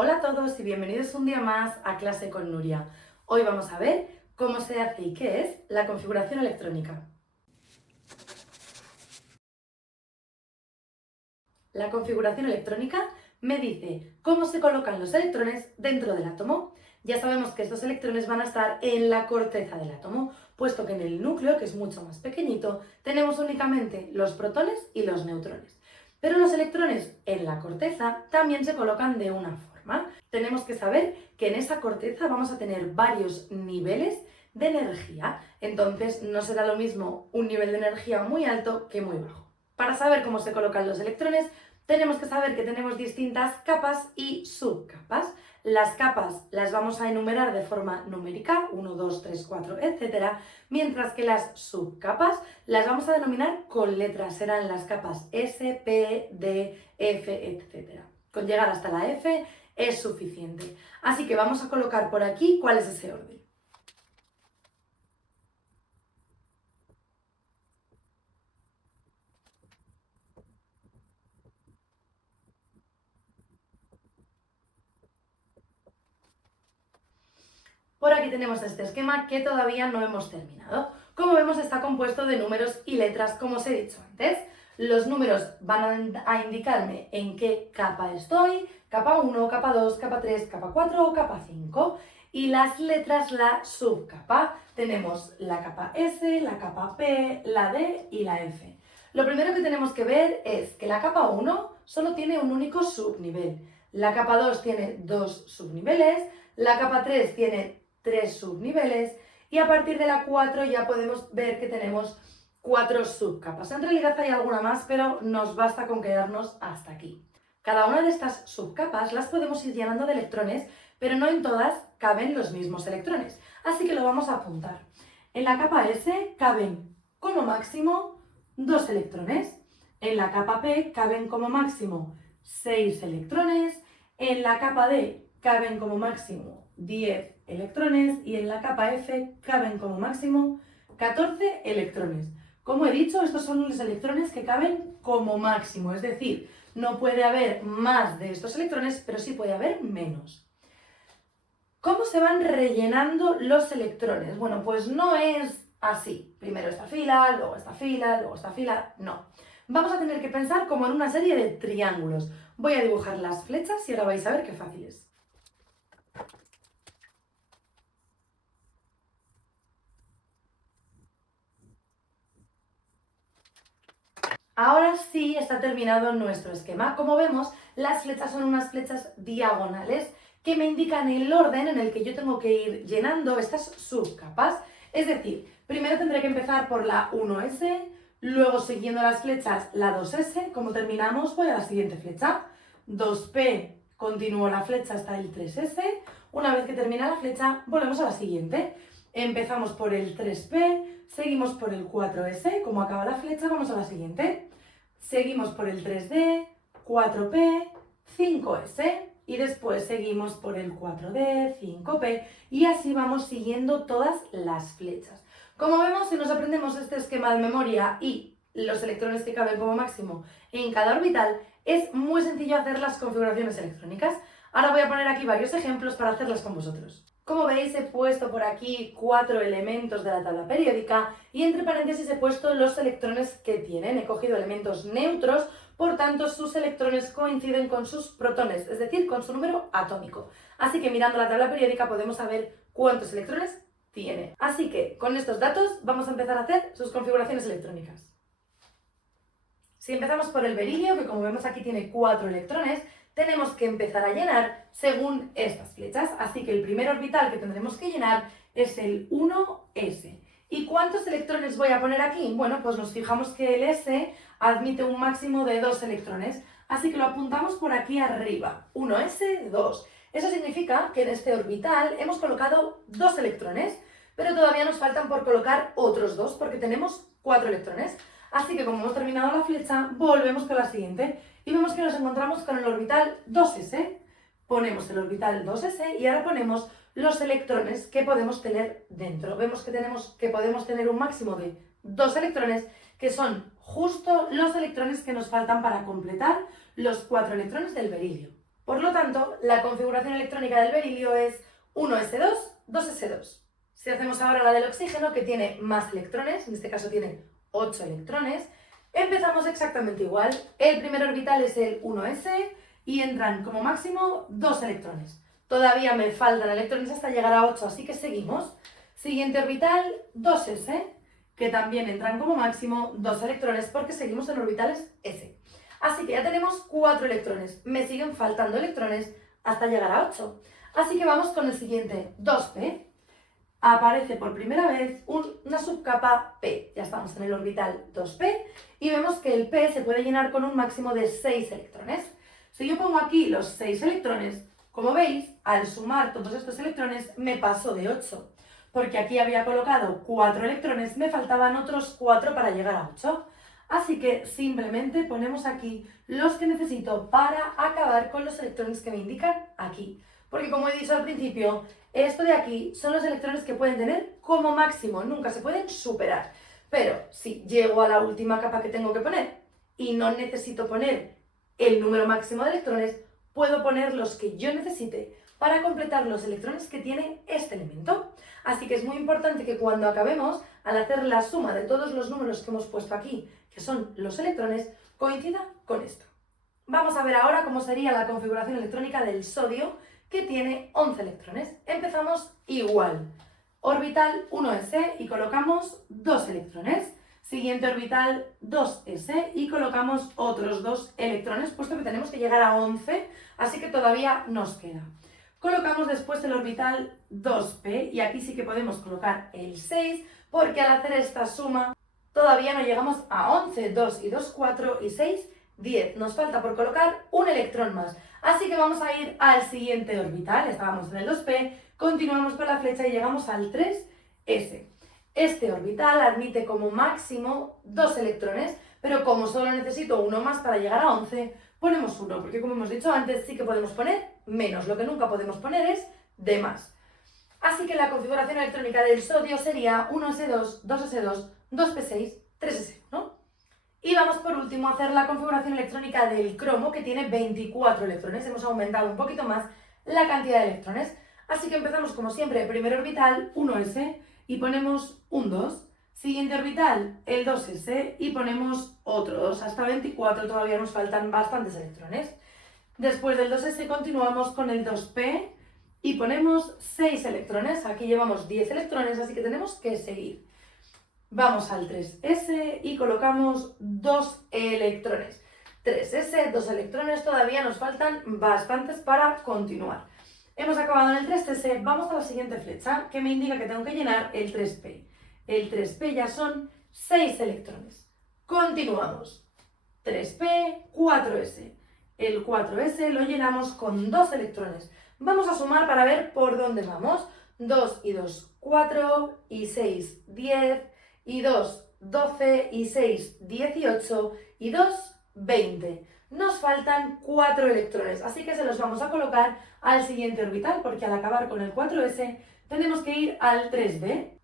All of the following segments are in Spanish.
Hola a todos y bienvenidos un día más a Clase con Nuria. Hoy vamos a ver cómo se hace y qué es la configuración electrónica. La configuración electrónica me dice cómo se colocan los electrones dentro del átomo. Ya sabemos que estos electrones van a estar en la corteza del átomo, puesto que en el núcleo, que es mucho más pequeñito, tenemos únicamente los protones y los neutrones. Pero los electrones en la corteza también se colocan de una forma. Tenemos que saber que en esa corteza vamos a tener varios niveles de energía. Entonces no será lo mismo un nivel de energía muy alto que muy bajo. Para saber cómo se colocan los electrones, tenemos que saber que tenemos distintas capas y subcapas. Las capas las vamos a enumerar de forma numérica, 1, 2, 3, 4, etc. Mientras que las subcapas las vamos a denominar con letras, serán las capas S, P, D, F, etc. Con llegar hasta la F es suficiente. Así que vamos a colocar por aquí cuál es ese orden. Por aquí tenemos este esquema que todavía no hemos terminado. Como vemos, está compuesto de números y letras, como os he dicho antes. Los números van a indicarme en qué capa estoy, capa 1, capa 2, capa 3, capa 4 o capa 5. Y las letras, la subcapa. Tenemos la capa S, la capa P, la D y la F. Lo primero que tenemos que ver es que la capa 1 solo tiene un único subnivel. La capa 2 tiene dos subniveles, la capa 3 tiene 3 subniveles y a partir de la 4 ya podemos ver que tenemos 4 subcapas. En realidad hay alguna más, pero nos basta con quedarnos hasta aquí. Cada una de estas subcapas las podemos ir llenando de electrones, pero no en todas caben los mismos electrones. Así que lo vamos a apuntar. En la capa S caben como máximo 2 electrones. En la capa P caben como máximo 6 electrones. En la capa D caben como máximo 10 electrones y en la capa F caben como máximo 14 electrones. Como he dicho, estos son los electrones que caben como máximo, es decir, no puede haber más de estos electrones, pero sí puede haber menos. ¿Cómo se van rellenando los electrones? Bueno, pues no es así. Primero esta fila, luego esta fila, luego esta fila. No. Vamos a tener que pensar como en una serie de triángulos. Voy a dibujar las flechas y ahora vais a ver qué fácil es. Ahora sí está terminado nuestro esquema. Como vemos, las flechas son unas flechas diagonales que me indican el orden en el que yo tengo que ir llenando estas subcapas. Es decir, primero tendré que empezar por la 1S, luego siguiendo las flechas la 2S, como terminamos voy a la siguiente flecha, 2P, continúo la flecha hasta el 3S, una vez que termina la flecha volvemos a la siguiente. Empezamos por el 3P, seguimos por el 4S, como acaba la flecha vamos a la siguiente. Seguimos por el 3D, 4P, 5S y después seguimos por el 4D, 5P y así vamos siguiendo todas las flechas. Como vemos, si nos aprendemos este esquema de memoria y los electrones que caben como máximo en cada orbital, es muy sencillo hacer las configuraciones electrónicas. Ahora voy a poner aquí varios ejemplos para hacerlas con vosotros. Como veis, he puesto por aquí 4 elementos de la tabla periódica y entre paréntesis he puesto los electrones que tienen. He cogido elementos neutros, por tanto sus electrones coinciden con sus protones, es decir, con su número atómico. Así que mirando la tabla periódica podemos saber cuántos electrones tiene. Así que con estos datos vamos a empezar a hacer sus configuraciones electrónicas. Si empezamos por el berilio, que como vemos aquí tiene 4 electrones, tenemos que empezar a llenar según estas flechas. Así que el primer orbital que tendremos que llenar es el 1s. ¿Y cuántos electrones voy a poner aquí? Bueno, pues nos fijamos que el s admite un máximo de 2 electrones. Así que lo apuntamos por aquí arriba. 1s, 2. Eso significa que en este orbital hemos colocado 2 electrones, pero todavía nos faltan por colocar otros 2 porque tenemos 4 electrones. Así que como hemos terminado la flecha, volvemos con la siguiente y vemos que nos encontramos con el orbital 2s. Ponemos el orbital 2s y ahora ponemos los electrones que podemos tener dentro. Vemos que podemos tener un máximo de 2 electrones, que son justo los electrones que nos faltan para completar los 4 electrones del berilio. Por lo tanto, la configuración electrónica del berilio es 1s2, 2s2. Si hacemos ahora la del oxígeno, que tiene más electrones, en este caso tiene 8 electrones, empezamos exactamente igual. El primer orbital es el 1s y entran como máximo 2 electrones. Todavía me faltan electrones hasta llegar a 8, así que seguimos. Siguiente orbital, 2s, que también entran como máximo 2 electrones porque seguimos en orbitales s. Así que ya tenemos 4 electrones. Me siguen faltando electrones hasta llegar a 8. Así que vamos con el siguiente, 2p. Aparece por primera vez una subcapa P. Ya estamos en el orbital 2p y vemos que el P se puede llenar con un máximo de 6 electrones. Si yo pongo aquí los 6 electrones, como veis, al sumar todos estos electrones me paso de 8. Porque aquí había colocado 4 electrones, me faltaban otros 4 para llegar a 8. Así que simplemente ponemos aquí los que necesito para acabar con los electrones que me indican aquí. Porque como he dicho al principio, esto de aquí son los electrones que pueden tener como máximo, nunca se pueden superar. Pero si llego a la última capa que tengo que poner y no necesito poner el número máximo de electrones, puedo poner los que yo necesite para completar los electrones que tiene este elemento. Así que es muy importante que cuando acabemos, al hacer la suma de todos los números que hemos puesto aquí, que son los electrones, coincida con esto. Vamos a ver ahora cómo sería la configuración electrónica del sodio, que tiene 11 electrones. Empezamos igual. Orbital 1s y colocamos 2 electrones. Siguiente orbital 2s y colocamos otros 2 electrones, puesto que tenemos que llegar a 11, así que todavía nos queda. Colocamos después el orbital 2p y aquí sí que podemos colocar el 6, porque al hacer esta suma todavía no llegamos a 11. 2 y 2, 4 y 6, 10. Nos falta por colocar un electrón más. Así que vamos a ir al siguiente orbital. Estábamos en el 2p, continuamos con la flecha y llegamos al 3s. Este orbital admite como máximo 2 electrones, pero como solo necesito uno más para llegar a 11, ponemos 1, porque como hemos dicho antes, sí que podemos poner menos. Lo que nunca podemos poner es de más. Así que la configuración electrónica del sodio sería 1s2, 2s2, 2p6, 3s1. Y vamos por último a hacer la configuración electrónica del cromo, que tiene 24 electrones. Hemos aumentado un poquito más la cantidad de electrones. Así que empezamos como siempre, primer orbital, 1s, y ponemos un 2. Siguiente orbital, el 2s, y ponemos otro 2. Hasta 24 todavía nos faltan bastantes electrones. Después del 2s continuamos con el 2p y ponemos 6 electrones. Aquí llevamos 10 electrones, así que tenemos que seguir. Vamos al 3s y colocamos 2 electrones. 3s, 2 electrones, todavía nos faltan bastantes para continuar. Hemos acabado en el 3s, vamos a la siguiente flecha, que me indica que tengo que llenar el 3p. El 3p ya son 6 electrones. Continuamos. 3p, 4s. El 4s lo llenamos con 2 electrones. Vamos a sumar para ver por dónde vamos. 2 y 2, 4, y 6, 10, y 2, 12, y 6, 18, y 2, 20. Nos faltan 4 electrones, así que se los vamos a colocar al siguiente orbital, porque al acabar con el 4s tenemos que ir al 3d.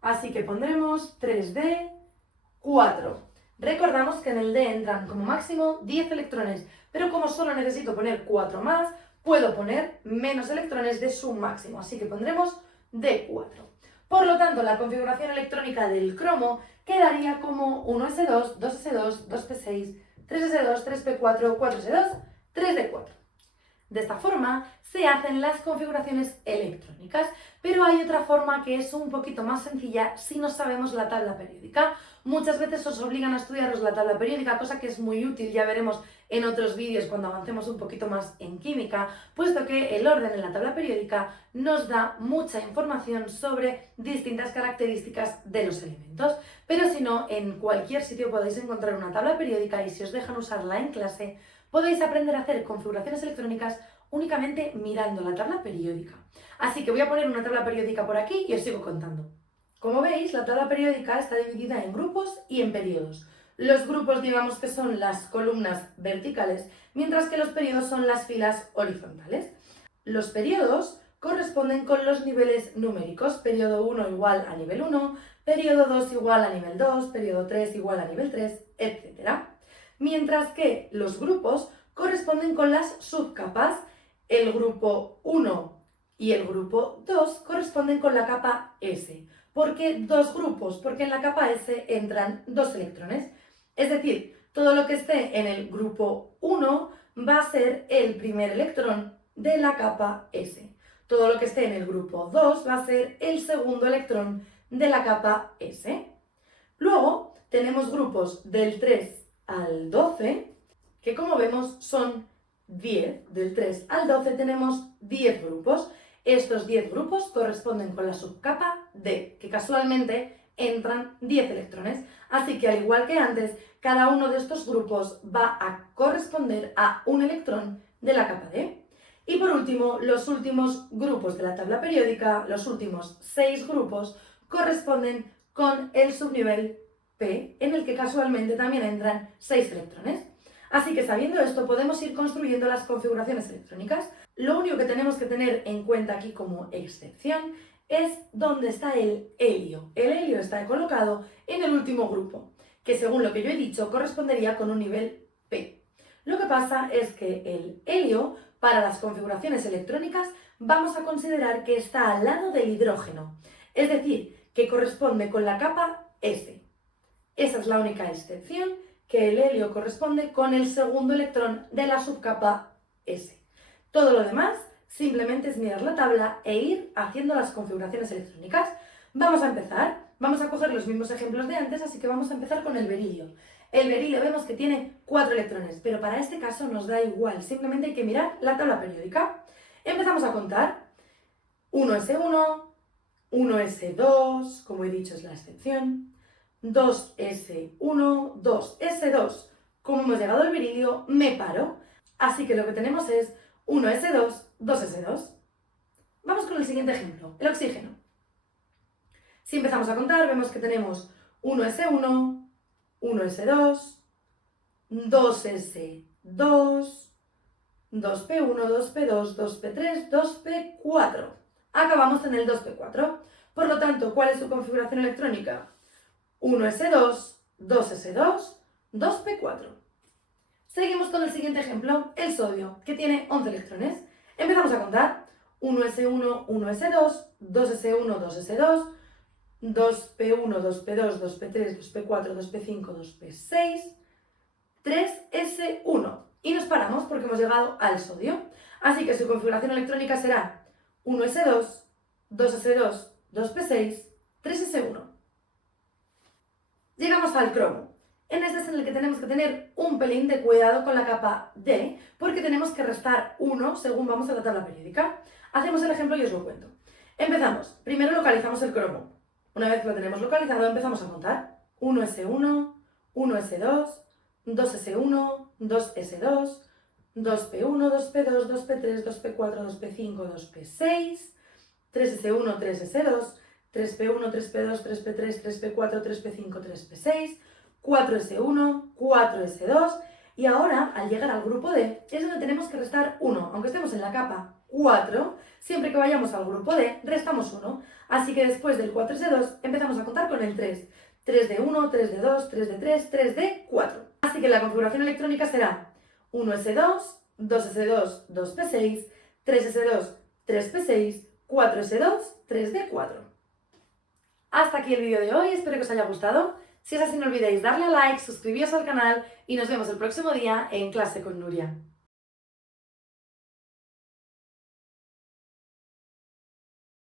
Así que pondremos 3d, 4. Recordamos que en el D entran como máximo 10 electrones, pero como solo necesito poner 4 más, puedo poner menos electrones de su máximo, así que pondremos D4. Por lo tanto, la configuración electrónica del cromo quedaría como 1s2, 2s2, 2p6, 3s2, 3p4, 4s2, 3d4. De esta forma se hacen las configuraciones electrónicas, pero hay otra forma que es un poquito más sencilla si no sabemos la tabla periódica. Muchas veces os obligan a estudiaros la tabla periódica, cosa que es muy útil, ya veremos en otros vídeos cuando avancemos un poquito más en química, puesto que el orden en la tabla periódica nos da mucha información sobre distintas características de los elementos. Pero si no, en cualquier sitio podéis encontrar una tabla periódica y si os dejan usarla en clase, podéis aprender a hacer configuraciones electrónicas únicamente mirando la tabla periódica. Así que voy a poner una tabla periódica por aquí y os sigo contando. Como veis, la tabla periódica está dividida en grupos y en periodos. Los grupos, digamos que son las columnas verticales, mientras que los periodos son las filas horizontales. Los periodos corresponden con los niveles numéricos. Periodo 1 igual a nivel 1, periodo 2 igual a nivel 2, periodo 3 igual a nivel 3, etc. Mientras que los grupos corresponden con las subcapas. El grupo 1 y el grupo 2 corresponden con la capa S. ¿Por qué dos grupos? Porque en la capa S entran dos electrones. Es decir, todo lo que esté en el grupo 1 va a ser el primer electrón de la capa S. Todo lo que esté en el grupo 2 va a ser el segundo electrón de la capa S. Luego tenemos grupos del 3 al 12, que como vemos son 10. Del 3 al 12 tenemos 10 grupos. Estos 10 grupos corresponden con la subcapa D, que casualmente entran 10 electrones. Así que al igual que antes, cada uno de estos grupos va a corresponder a un electrón de la capa D. Y por último, los últimos grupos de la tabla periódica, los últimos 6 grupos, corresponden con el subnivel P, en el que casualmente también entran 6 electrones. Así que sabiendo esto podemos ir construyendo las configuraciones electrónicas. Lo único que tenemos que tener en cuenta aquí como excepción es dónde está el helio. El helio está colocado en el último grupo, que según lo que yo he dicho correspondería con un nivel P. Lo que pasa es que el helio, para las configuraciones electrónicas, vamos a considerar que está al lado del hidrógeno, es decir, que corresponde con la capa S. Esa es la única excepción, que el helio corresponde con el segundo electrón de la subcapa S. Todo lo demás simplemente es mirar la tabla e ir haciendo las configuraciones electrónicas. Vamos a empezar, vamos a coger los mismos ejemplos de antes, así que vamos a empezar con el berilio. El berilio vemos que tiene 4 electrones, pero para este caso nos da igual, simplemente hay que mirar la tabla periódica. Empezamos a contar. 1s1, 1s2, como he dicho es la excepción, 2s1, 2s2. Como hemos llegado al berilio, me paro. Así que lo que tenemos es 1s2, 2s2. Vamos con el siguiente ejemplo, el oxígeno. Si empezamos a contar, vemos que tenemos 1s1, 1s2, 2s2, 2p1, 2p2, 2p3, 2p4. Acabamos en el 2p4. Por lo tanto, ¿cuál es su configuración electrónica? 1s2, 2s2, 2p4. Seguimos con el siguiente ejemplo, el sodio, que tiene 11 electrones. Empezamos a contar. 1s1, 1s2, 2s1, 2s2, 2p1, 2p2, 2p3, 2p4, 2p5, 2p6, 3s1. Y nos paramos porque hemos llegado al sodio. Así que su configuración electrónica será 1s2, 2s2, 2p6, 3s1. Llegamos al cromo. En este es en el que tenemos que tener un pelín de cuidado con la capa D, porque tenemos que restar 1 según vamos a la tabla periódica. Hacemos el ejemplo y os lo cuento. Empezamos. Primero localizamos el cromo. Una vez que lo tenemos localizado, empezamos a contar. 1s1, 1s2, 2s1, 2s2, 2p1, 2p2, 2p3, 2p4, 2p5, 2p6, 3s1, 3s2, 3p1, 3p2, 3p3, 3p4, 3p5, 3p6, 4s1, 4s2, y ahora, al llegar al grupo D, es donde tenemos que restar 1. Aunque estemos en la capa 4, siempre que vayamos al grupo D, restamos 1. Así que después del 4s2, empezamos a contar con el 3. 3d1, 3d2, 3d3, 3d4. Así que la configuración electrónica será 1s2, 2s2, 2p6, 3s2, 3p6, 4s2, 3d4. Hasta aquí el vídeo de hoy, espero que os haya gustado. Si es así, no olvidéis darle a like, suscribiros al canal y nos vemos el próximo día en Clase con Nuria.